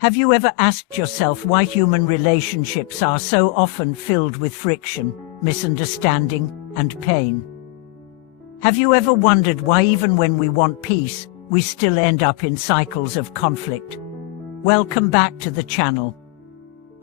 Have you ever asked yourself why human relationships are so often filled with friction, misunderstanding, and pain? Have you ever wondered why even when we want peace, we still end up in cycles of conflict? Welcome back to the channel.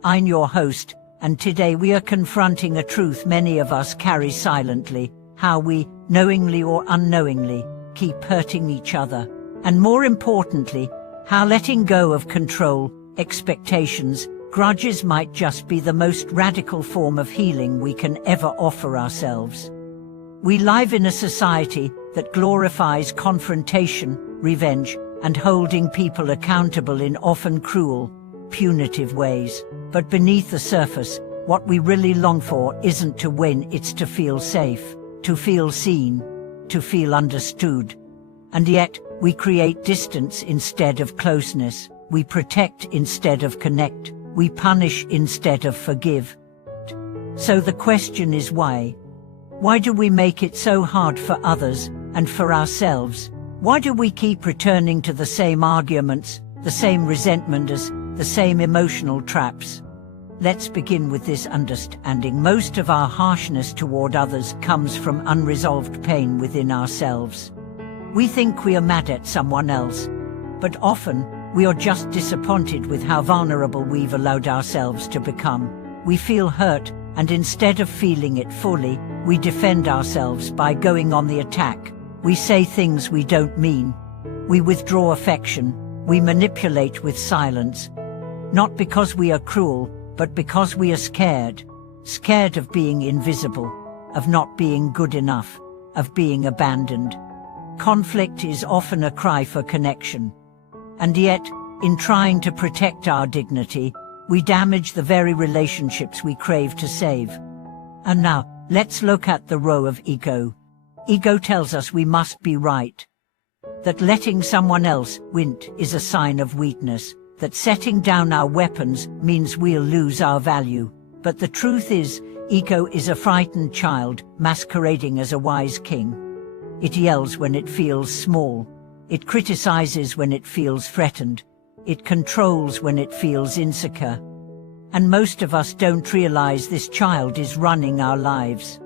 I'm your host, and today we are confronting a truth many of us carry silently: how we, knowingly or unknowingly, keep hurting each other. And more importantly, how letting go of control, expectations, grudges might just be the most radical form of healing we can ever offer ourselves. We live in a society that glorifies confrontation, revenge, and holding people accountable in often cruel, punitive ways. But beneath the surface, what we really long for isn't to win, it's to feel safe, to feel seen, to feel understood. And yet, we create distance instead of closeness. We protect instead of connect. We punish instead of forgive. So the question is why? Why do we make it so hard for others and for ourselves? Why do we keep returning to the same arguments, the same resentments, the same emotional traps? Let's begin with this understanding. Most of our harshness toward others comes from unresolved pain within ourselves. We think we are mad at someone else, but often we are just disappointed with how vulnerable we've allowed ourselves to become. We feel hurt, and instead of feeling it fully, we defend ourselves by going on the attack. We say things we don't mean. We withdraw affection. We manipulate with silence. Not because we are cruel, but because we are scared. Scared of being invisible, of not being good enough, of being abandoned. Conflict is often a cry for connection. And yet, in trying to protect our dignity, we damage the very relationships we crave to save. And now, let's look at the role of ego. Ego tells us we must be right. That letting someone else win is a sign of weakness. That setting down our weapons means we'll lose our value. But the truth is, ego is a frightened child masquerading as a wise king. It yells when it feels small. It criticizes when it feels threatened. It controls when it feels insecure. And most of us don't realize this child is running our lives.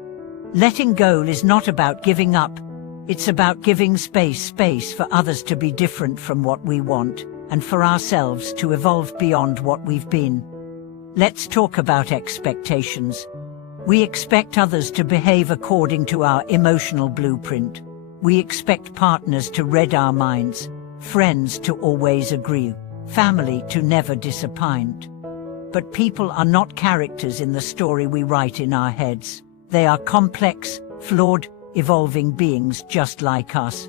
Letting go is not about giving up. It's about giving space for others to be different from what we want, and for ourselves to evolve beyond what we've been. Let's talk about expectations. We expect others to behave according to our emotional blueprint. We expect partners to read our minds, friends to always agree, family to never disappoint. But people are not characters in the story we write in our heads. They are complex, flawed, evolving beings just like us.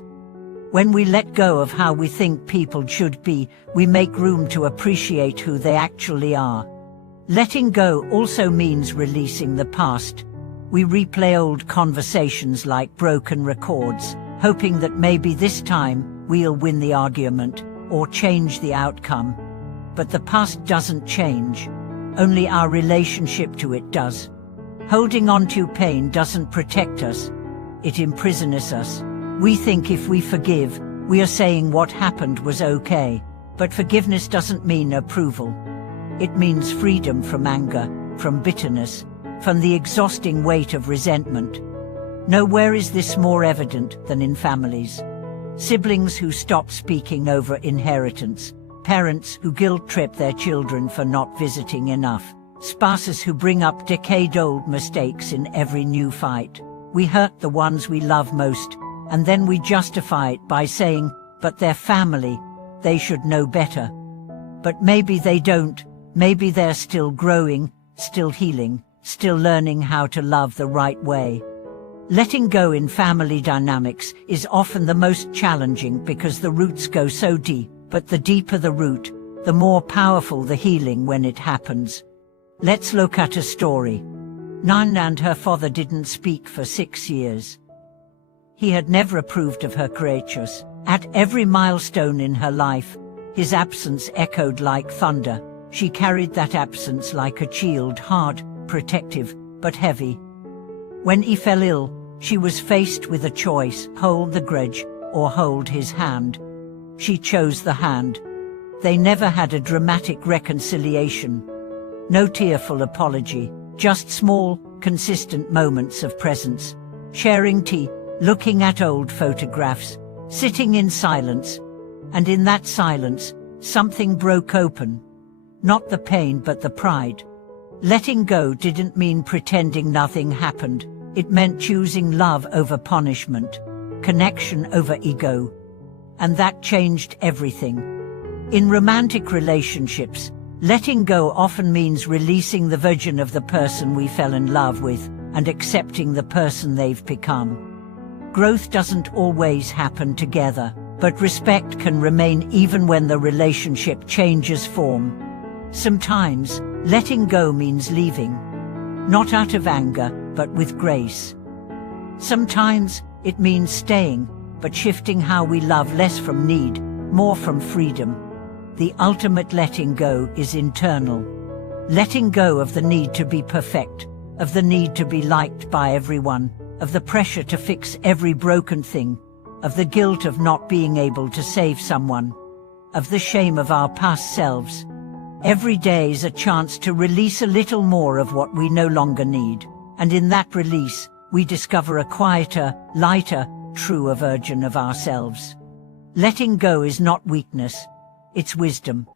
When we let go of how we think people should be, we make room to appreciate who they actually are. Letting go also means releasing the past. We replay old conversations like broken records, hoping that maybe this time we'll win the argument or change the outcome. But the past doesn't change. Only our relationship to it does. Holding on to pain doesn't protect us. It imprisons us. We think if we forgive, we are saying what happened was okay. But forgiveness doesn't mean approval. It means freedom from anger, from bitterness, from the exhausting weight of resentment. Nowhere is this more evident than in families. Siblings who stop speaking over inheritance, parents who guilt-trip their children for not visiting enough, spouses who bring up decade-old mistakes in every new fight. We hurt the ones we love most, and then we justify it by saying, but they're family, they should know better. But maybe they don't. Maybe they're still growing, still healing, still learning how to love the right way. Letting go in family dynamics is often the most challenging because the roots go so deep, but the deeper the root, the more powerful the healing when it happens. Let's look at a story. Nana and her father didn't speak for 6 years. He had never approved of her courageous. At every milestone in her life, his absence echoed like thunder. She carried that absence like a shield, hard, protective, but heavy. When he fell ill, she was faced with a choice: hold the grudge or hold his hand. She chose the hand. They never had a dramatic reconciliation. No tearful apology, just small, consistent moments of presence. Sharing tea, looking at old photographs, sitting in silence. And in that silence, something broke open. Not the pain but the pride. Letting go didn't mean pretending nothing happened. It meant choosing love over punishment, connection over ego. And that changed everything. In romantic relationships, letting go often means releasing the version of the person we fell in love with and accepting the person they've become. Growth doesn't always happen together, but respect can remain even when the relationship changes form. Sometimes, letting go means leaving. Not out of anger, but with grace. Sometimes, it means staying, but shifting how we love, less from need, more from freedom. The ultimate letting go is internal. Letting go of the need to be perfect, of the need to be liked by everyone, of the pressure to fix every broken thing, of the guilt of not being able to save someone, of the shame of our past selves. Every day is a chance to release a little more of what we no longer need, and in that release, we discover a quieter, lighter, truer version of ourselves. Letting go is not weakness, it's wisdom.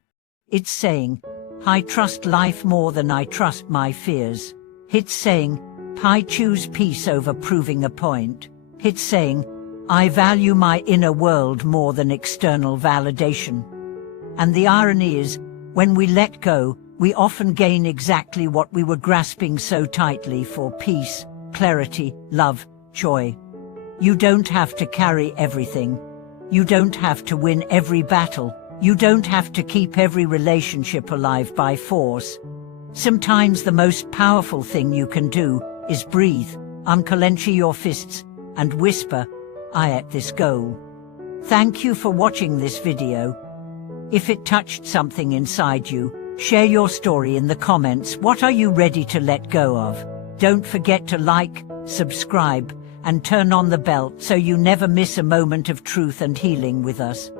It's saying, I trust life more than I trust my fears. It's saying, I choose peace over proving a point. It's saying, I value my inner world more than external validation. And the irony is, when we let go, we often gain exactly what we were grasping so tightly for: peace, clarity, love, joy. You don't have to carry everything. You don't have to win every battle. You don't have to keep every relationship alive by force. Sometimes the most powerful thing you can do is breathe, unclench your fists, and whisper, I at this goal. Thank you for watching this video. If it touched something inside you, share your story in the comments. What are you ready to let go of? Don't forget to like, subscribe, and turn on the bell so you never miss a moment of truth and healing with us.